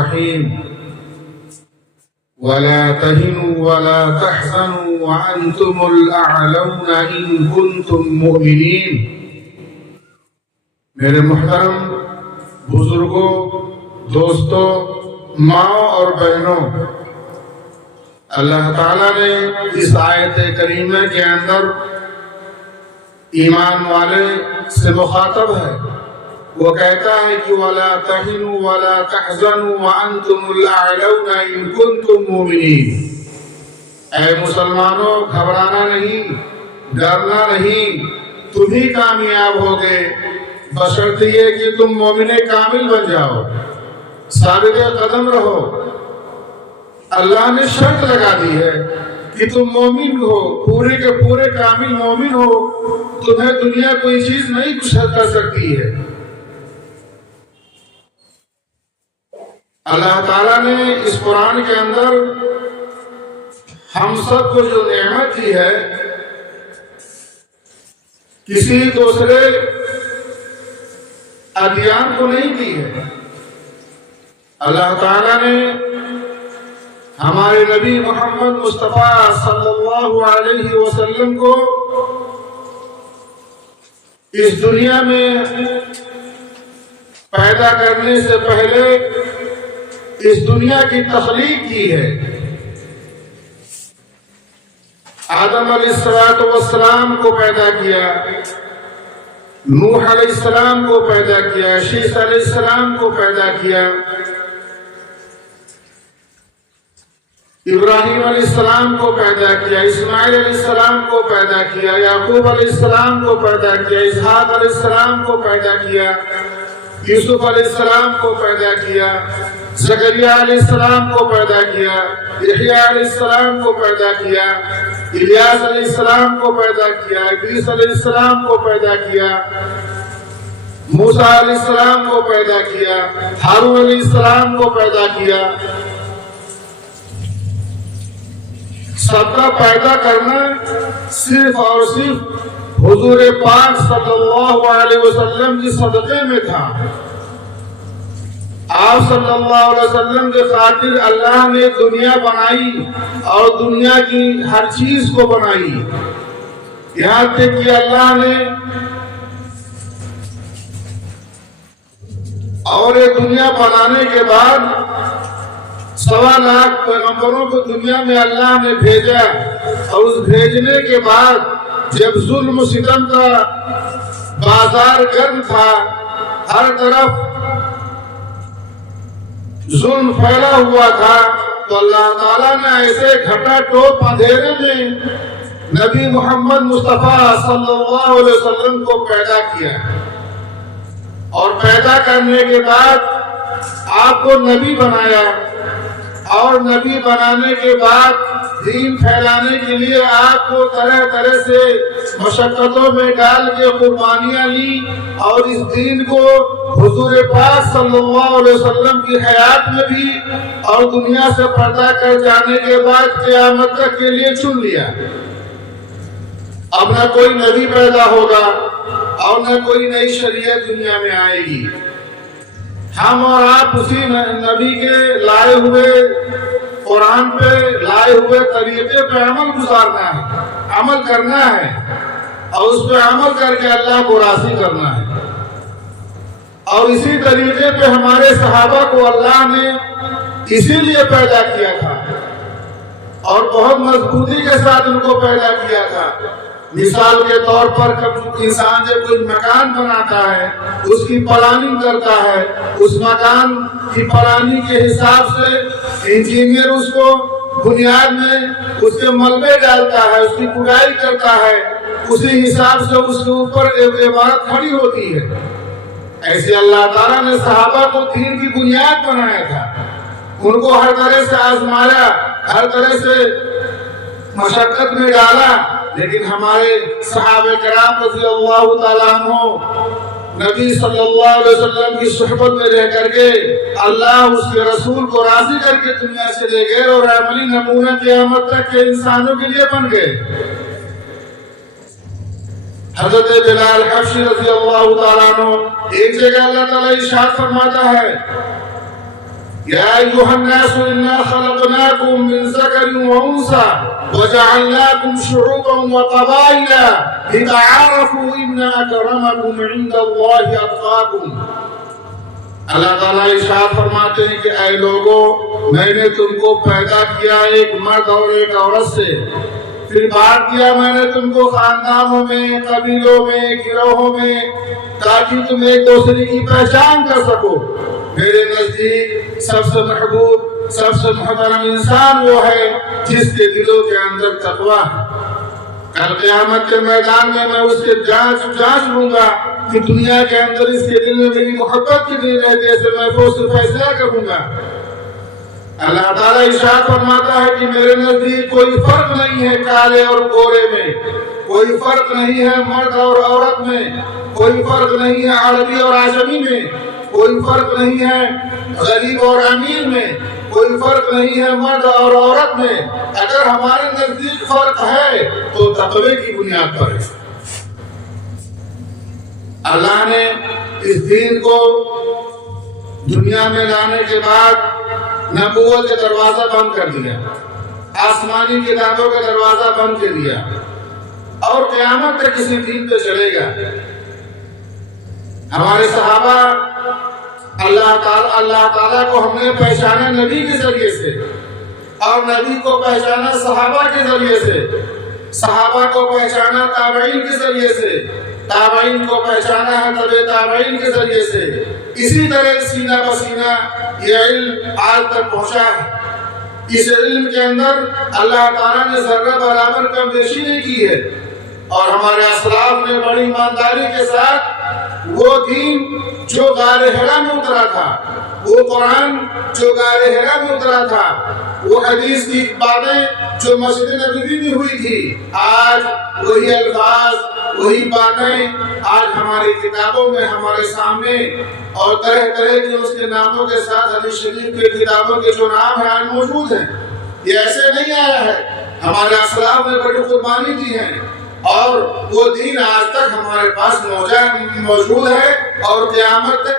الرحيم ولا تهنوا ولا تحزنوا وأنتم الأعلون إن كنتم مؤمنين. میرے محترم بزرگوں، دوستوں، ماں اور بہنوں، اللہ تعالیٰ نے اس آیت کریمہ کے اندر ایمان والے سے مخاطب ہے. وہ کہتا ہے کہ وَلَا تَهِنُوا وَلَا تَحْزَنُوا وَأَنْتُمُ الْأَعْلَوْنَ إِن كُنتُم مُّؤْمِنِينَ. اے مسلمانوں، گھبرانا نہیں، ڈرنا نہیں، تم ہی کامیاب ہوگے بشرط یہ کہ تم مومن کامل بن جاؤ، ثابت قدم رہو. اللہ نے شرط لگا دی ہے کہ تم مومن ہو، پورے کے پورے کامل مومن ہو، تمہیں دنیا کوئی چیز نہیں کچھ کر سکتی ہے. اللہ تعالیٰ نے اس قرآن کے اندر ہم سب کو جو نعمت دی ہے کسی دوسرے ادیان کو نہیں دی ہے. اللہ تعالیٰ نے ہمارے نبی محمد مصطفیٰ صلی اللہ علیہ وسلم کو اس دنیا میں پیدا کرنے سے پہلے اس دنیا کی تخلیق کی ہے. آدم علیہ السلام کو پیدا کیا، نوح علیہ السلام کو پیدا کیا، شیس علیہ السلام کو پیدا کیا، ابراہیم علیہ السلام کو پیدا کیا، اسماعیل علیہ السلام کو پیدا کیا، یعقوب علیہ السلام کو پیدا کیا، اسحاق علیہ السلام کو پیدا کیا، یوسف علیہ السلام کو پیدا کیا، زکریا علیہ السلام کو پیدا کیا، یحییٰ علیہ السلام کو پیدا کیا، الیاس علیہ السلام کو پیدا کیا، ادریس علیہ السلام کو پیدا کیا، موسیٰ علیہ السلام کو پیدا کیا، ہارون علیہ السلام کو پیدا کیا. سب کا پیدا کرنا صرف اور صرف حضور پاک صلی اللہ علیہ وسلم کی صدقے میں تھا. آپ صلی اللہ علیہ وسلم کے خاطر اللہ نے دنیا بنائی اور دنیا کی ہر چیز کو بنائی. یہاں تک کہ اللہ نے اور یہ دنیا بنانے کے بعد 1.25 لاکھ پیغمبروں کو دنیا میں اللہ نے بھیجا، اور اس بھیجنے کے بعد جب ظلم و ستم کا بازار گرم تھا، ہر طرف ظلم پھیلا ہوا تھا، تو اللہ تعالیٰ نے ایسے گھٹا ٹوپ اندھیرے میں نبی محمد مصطفیٰ صلی اللہ علیہ وسلم کو پیدا کیا. اور پیدا کرنے کے بعد آپ کو نبی بنایا، اور نبی بنانے کے بعد دین پھیلانے کے لیے آپ کو طرح طرح سے مشقتوں میں ڈال کے قربانیاں لی، اور اس دین کو حضور پاک صلی اللہ علیہ وسلم کی حیات میں بھی اور دنیا سے پردہ کر جانے کے بعد قیامت تک کے لیے چن لیا. اب نہ کوئی نبی پیدا ہوگا اور نہ کوئی نئی شریعت دنیا میں آئے گی. ہم اور آپ اسی نبی کے لائے ہوئے قرآن پہ، لائے ہوئے طریقے پہ عمل گزارنا ہے، عمل کرنا ہے، اور اس پہ عمل کر کے اللہ کو راضی کرنا ہے. اور اسی طریقے پہ ہمارے صحابہ کو اللہ نے اسی لیے پیدا کیا تھا، اور بہت مضبوطی کے ساتھ ان کو پیدا کیا تھا. مثال کے طور پر انسان جب کوئی مکان بناتا ہے، اس کی پلاننگ کرتا ہے، اس مکان کی پلاننگ کے حساب سے انجینئر اس کو بنیاد میں اس کے ملبے ڈالتا ہے، اس کی کھدائی کرتا ہے، اسی حساب سے اس کے اوپر عمارت کھڑی ہوتی ہے. ایسے اللہ تعالیٰ نے صحابہ کو دین کی بنیاد بنایا تھا، ان کو ہر طرح سے آزمایا، ہر طرح سے مشقت میں ڈالا. لیکن ہمارے صحابہ کرام رضی اللہ تعالیٰ عنہ نبی صلی اللہ علیہ وسلم کی صحبت میں رہ کر کے اللہ اس کے رسول کو راضی کر کے دنیا سے لے گئے، اور عملی نمونہ قیامت تک کے انسانوں کے لیے بن گئے. حضرت بلال حبشی رضی اللہ تعالیٰ عنہ ایک جگہ اللہ تعالیٰ ارشاد فرماتا ہے يا أيها الناس إنا خلقناكم من ذكر وأنثى وجعلناكم شعوبا وقبائل لتعارفوا إن أكرمكم عند الله أتقاكم. اللہ تعالیٰ ارشاد فرماتے ہیں کہ اے لوگوں، میں نے تم کو پیدا کیا ایک مرد اور ایک عورت سے، پھر بانٹ دیا میں نے تم کو خاندانوں میں، قبیلوں میں، گروہوں میں، تاکہ تم ایک دوسرے کی پہچان کر سکو۔ میرے نزدیک سب سے محبوب، سب سے محترم انسان وہ ہے جس کے دلوں کے اندر تقویٰ ہے۔ کل قیامت کے میدان میں اس کے جانچ لوں گا کہ دنیا کے اندر اس کے دل میں میری محبت کتنی رہتی ہے، اسے محفوظ سے فیصلہ کروں گا۔ اللہ تعالیٰ ارشاد فرماتا ہے کہ میرے نزدیک کوئی فرق نہیں ہے کالے اور گورے میں، کوئی فرق نہیں ہے مرد اور عورت میں، کوئی فرق نہیں ہے عربی اور عجمی میں، کوئی فرق نہیں ہے غریب اور امیر میں، کوئی فرق نہیں ہے مرد اور عورت میں۔ اگر ہمارے نزدیک فرق ہے تو تقوی کی بنیاد پر ہے۔ اللہ نے اس دین کو دنیا میں لانے کے بعد نبوت کا دروازہ بند کر دیا، آسمانی کتابوں کا دروازہ بند کر دیا، اور قیامت تک کسی دین پہ چلے گا۔ ہمارے صحابہ اللہ تعالیٰ کو ہم نے پہچانا نبی کے ذریعے سے، اور نبی کو پہچانا صحابہ کے ذریعے سے، صحابہ کو پہچانا تابعین کے ذریعے سے، تابعین کو پہچانا ہے تبع تابعین کے ذریعے سے۔ اسی طرح سینہ بسینہ یہ علم آج تک پہنچا ہے۔ اس علم کے اندر اللہ تعالیٰ نے ذرہ برابر کم بیشی نہیں کی ہے، اور ہمارے اسلاف نے بڑی ایمانداری کے ساتھ وہ دین جو غار حرا میں اترا تھا، وہ قرآن جو غار حرا میں اترا تھا، وہ حدیث کی باتیں جو مسجد نبوی میں ہوئی تھی، آج وہی الفاظ، وہی باتیں آج ہماری کتابوں میں ہمارے سامنے، اور طرح طرح کے اس کے ناموں کے ساتھ حدیث شریف کے کتابوں کے جو نام ہیں آج موجود ہیں۔ یہ ایسے نہیں آیا ہے، ہمارے اسلاف نے بڑی قربانی دی ہے، اور وہ دین آج تک ہمارے پاس موجود ہے، اور قیامت تک